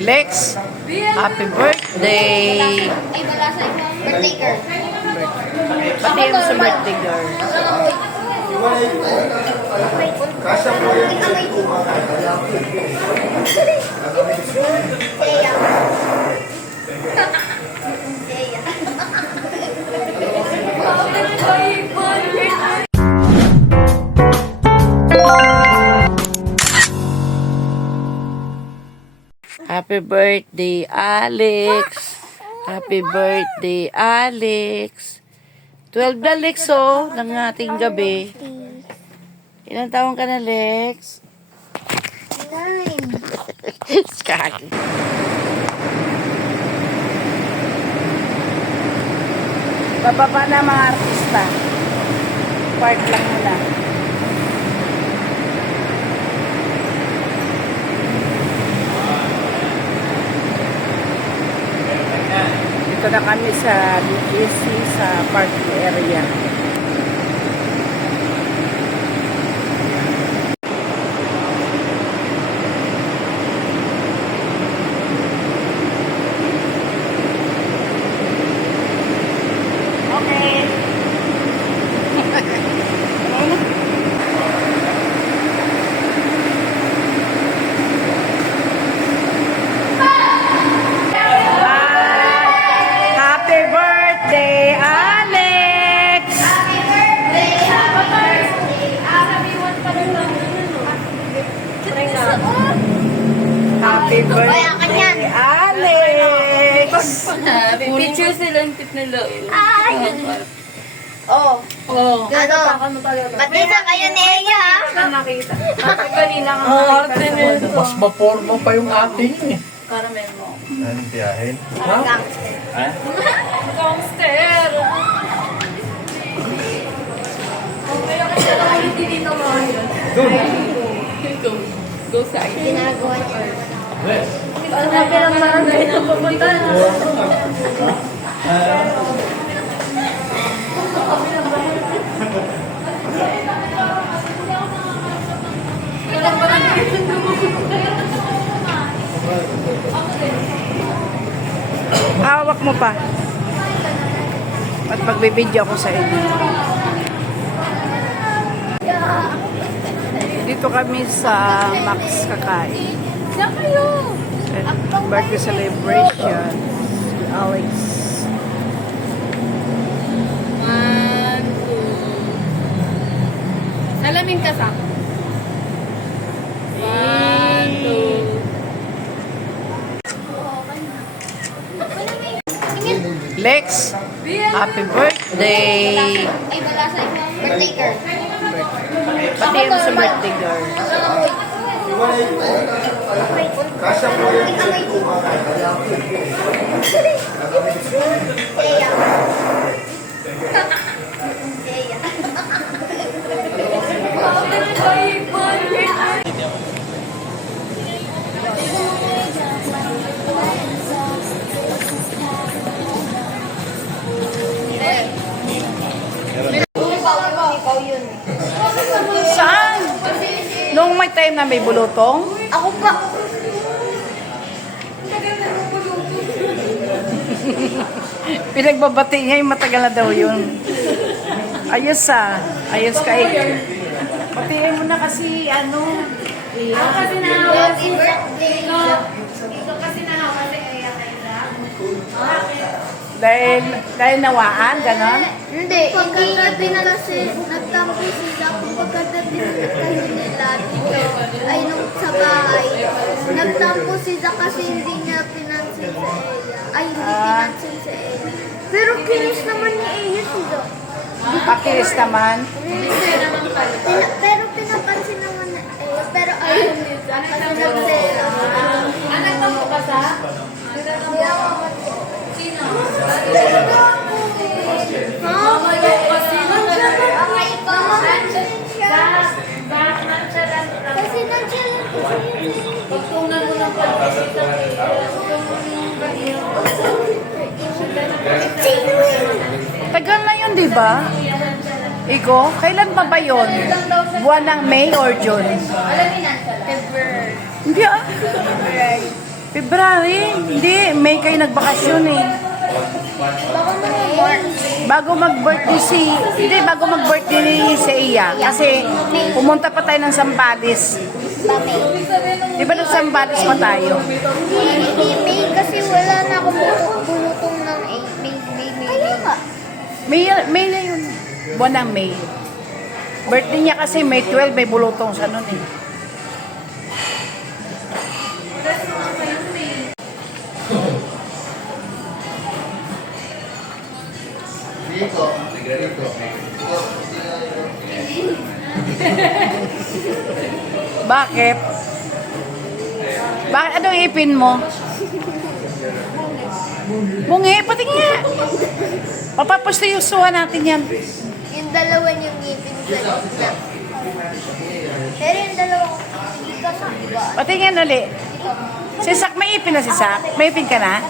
Lex, happy birthday! Ay, wala sa birthday girl. Pati mo sa birthday girl. Kasya po yan sa Happy birthday, Alex! Happy birthday, Alex! 12 na, Lex, oh, ng ating gabi. Ilang taon ka na, Lex? 9. Skag. Bababa na mga artista. Part lang muna. Dito na kami sa BGC sa parking area. Okay. Happy birthday, Alex! Happy birthday, Alex! Picture sila ng tip nila. Ay! Oh. Oo. Ano? Ba't di na kayo ni Eya? Nakita. Kanina nga nakita. mas maporma pa yung ating eh. Caramel mo. Anong tiyahin? Gangster. Gangster! Kaya kasi lang ulit dito mo. Go side. Ginagawa niya. Ano na pinag-maran kayo na pupunta? Hawak mo pa. At magbibideo ako sa inyo. Dito kami sa Max Kakain. Saan kayo? Birthday celebration. Alex. 1, 2. Salamin ka sa? 1, 2. Lex, happy birthday! Ay, wala sa birthday girl. Pati mo sa birthday girl. Kasya po yan sa Saan? Nung may time na may bulutong? Ako pa. Pinagbabati niya yung matagal na daw yun. Ayos ah. Ayos ka eh. Batiin mo na kasi ano. Kasi nahawa si birthday. Ito kasi nahawa si Eya Dahil nawaan, ganon. Hindi, pagkadating kasi nagtampo sila kung pagkadating kayo nila dito ay nung sa bahay. Nagtampo sila kasi hindi niya pinansin sa Eya. Ay, hindi pinansin sa Eya. Pero kinis naman ni Eya sila. Pakilis naman. Pero pinapansin naman na Eya. Pero ayaw nila kasi nagsela. Anak na mo ka sa? Hindi ako Sino? Mama, Kasi kasi nandiyan lang kasi. pagtunan mo ng pag-isita Tagal na yun, di ba? Iko, kailan pa ba yun? Buwan ng May or June? February. Hindi ah. February? Hindi, May kayo nagbakasyon eh. Baka naman March. Bago mag-birthday ni si Iya. Kasi pumunta pa tayo ng Zambales. Di ba ng Zambales pa tayo? Hindi May kasi wala na ako bulutong ng 8. May. May na yun. Buwan ng May. Birthday niya kasi May 12, may bulutong sa nun eh. Bakit? Bakit? Anong ipin mo? Bungi, pati nga. Papapustiyusuhan natin yan. Yung dalawa yung ngipin sa gitna. Pero yung dalawa hindi ka sa iba. Pati nga ulit. Si Sak, may ipin na si Sak? May ipin ka na?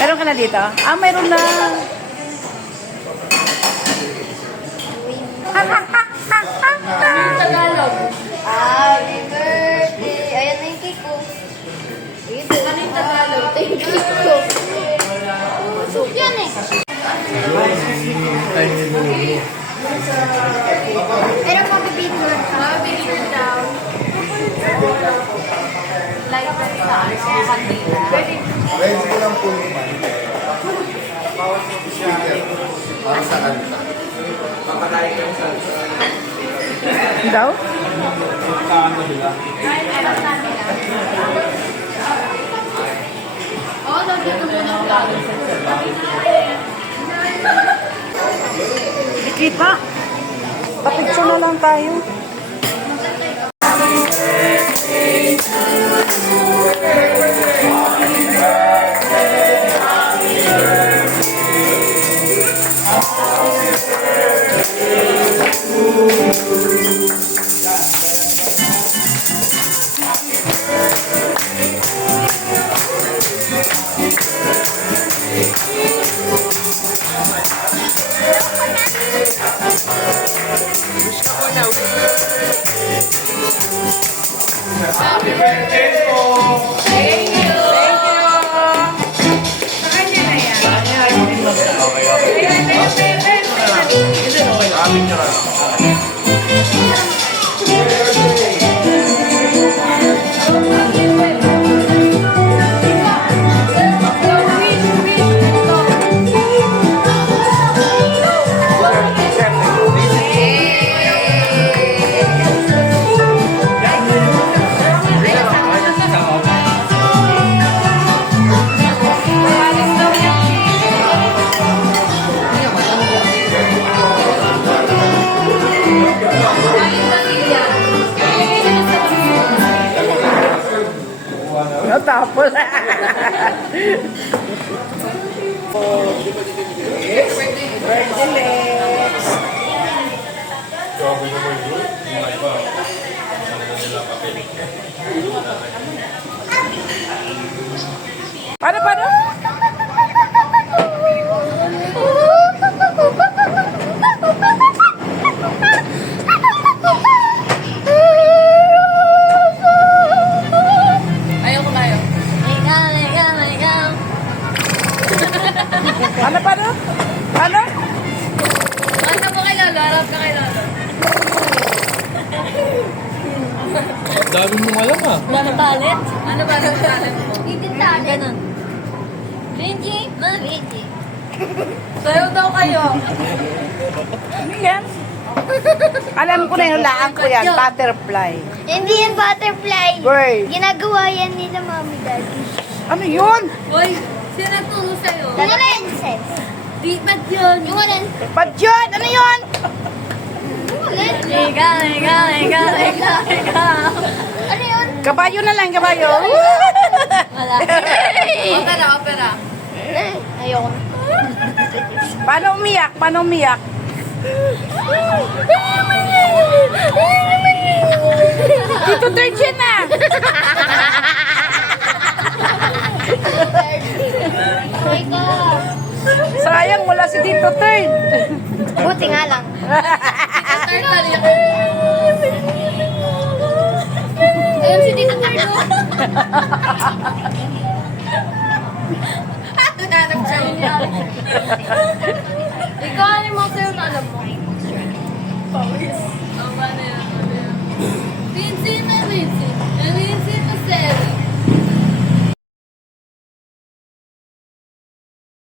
Meron ka na dito? Ah, meron na. Tagalog. Happy birthday! Ayan na yung cake ko. Ito. Ano yung Tagalog? Thank you. Soup yan eh. Pero mabibigyan ka. Mabibigyan daw. Like sa ano, kandila. Pwede lang po naman. Speaker. Para sa kanila. Daw? Oo, nandito muna ang lalo. Kita. Papicture na lang tayo. Happy birthday po! Thank you. Thank you. Sa kanya na yan. Amin nyo lang. Tapos. Paano? Ayaw ko tayo. Ano? Ano po kay Lolo? Harap ka kay Lolo. Dami mong alam ah. Ano palit? Ano ba ang palit mo? Titindahan. Ganun. Benji, ma Benji. Sayo daw kayo. Yan. Alam ko na yung laan ko yan. Butterfly. Hindi yan butterfly. Bird. Ginagawa yan nila mami daddy. Ano yun? Uy, sino nagturo sa'yo? Ano na yan? Sense. Di ba't yun? Yung alin? Ba't yun? Ano yun? Yung alin? Ika. Ano yun? Kabayo na lang, kabayo. Wala. Opera. Ayoko na. Paano umiyak? Dito third yan na. Okay ka. Sayang, wala si Dito third. Buti nga lang. Ayun si Tito Tardo. Hanap siya. Ikaw, ano mo sa'yo na alam mo? Pawis.